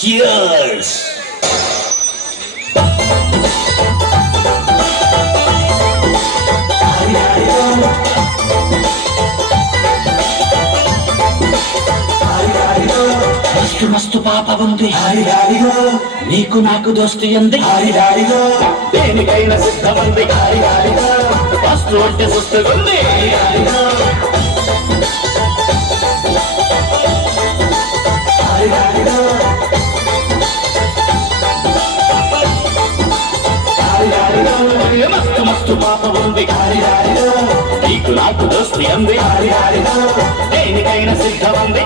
Cheers! మస్తు మస్తు పాప ఉంది నీకు నాకు దోస్తు ఉంది దేనికైనా సిద్ధమంది మస్తు అంటే సుస్తుంది మస్తు మస్తు పాప ఉంది నీకు నాకు దోస్తి అంది దేనికైనా సిద్ధమంది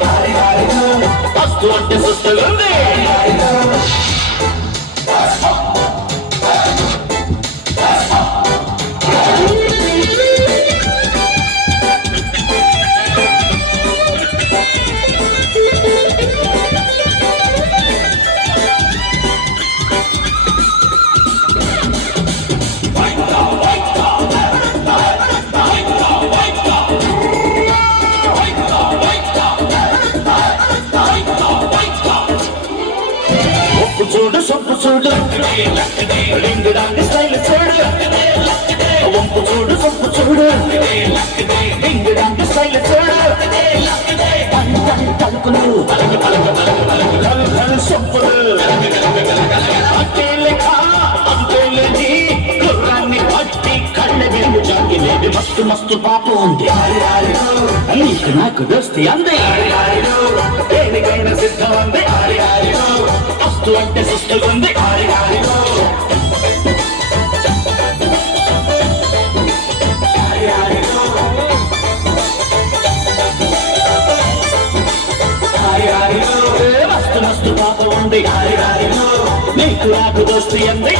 మస్తు అంటే సుస్తుంది చూడు సొప్పు చూడు రింగు దాంటి స్టైల్ చూడు వంపు చూడు సొప్పు చూడు రింగు దాంటి స్టైల్ చూడు తలుకులు సొప్పులు అంతేలేని గుర్రాన్ని పట్టి కళ్ళ వెలుగు జాగిలేది మస్తు మస్తు పాప ఉంది నీకు నాకు దోస్తి అంది దేనికైనా సిద్ధం అంది మస్తు అంటే సుస్తుంది మస్తు మస్తు పాప ఉంది నీకు నాకు దోస్తి అంది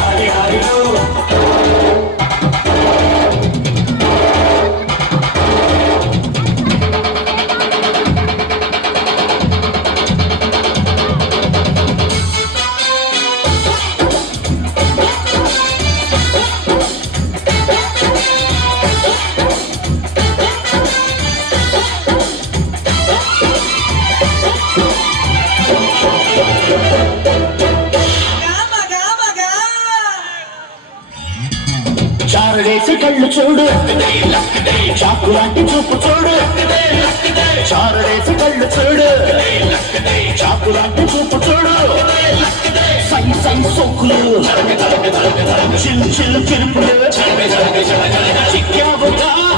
చారడేసి కళ్ళు చూడు చాకు లాంటి చూపు చూడు చారడేసి కళ్ళు చూడు చాకు లాంటి చూపు చూడు సై సై సోకులు చిల్ చిల్ కిరుపులు